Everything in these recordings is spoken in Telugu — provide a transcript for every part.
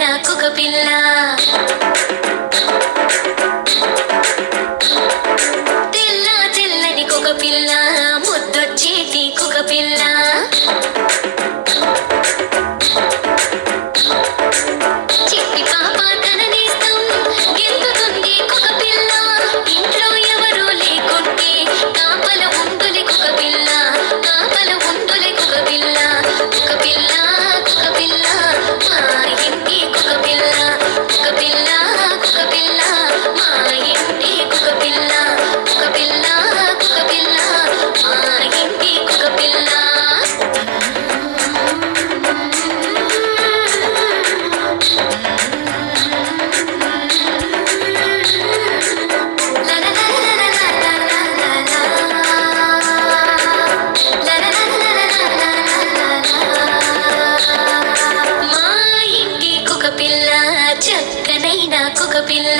నాకొక పిల్ల. చక్కనై నాకొక పిల్ల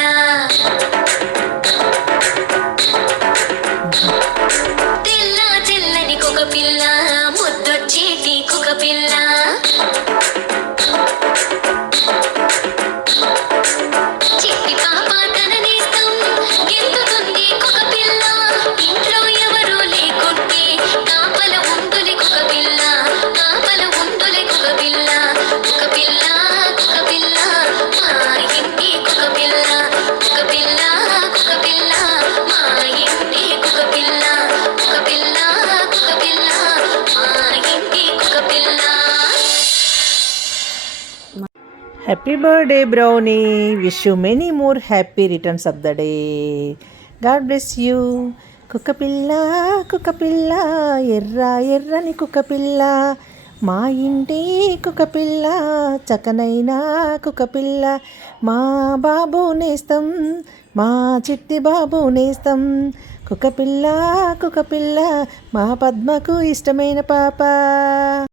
happy birthday Brownie wish you many more happy returns of the day God bless you కుక్కపిల్ల కుక్కపిల్ల ఎర్ర ఎర్రని కుక్కపిల్ల. మా ఇంటి కుక్కపిల్ల చకనైన కుక్కపిల్ల. మా బాబు నేస్తం మా చిట్టి బాబు నేస్తం. కుక్కపిల్ల కుక్కపిల్ల మా పద్మకు ఇష్టమైన పాప.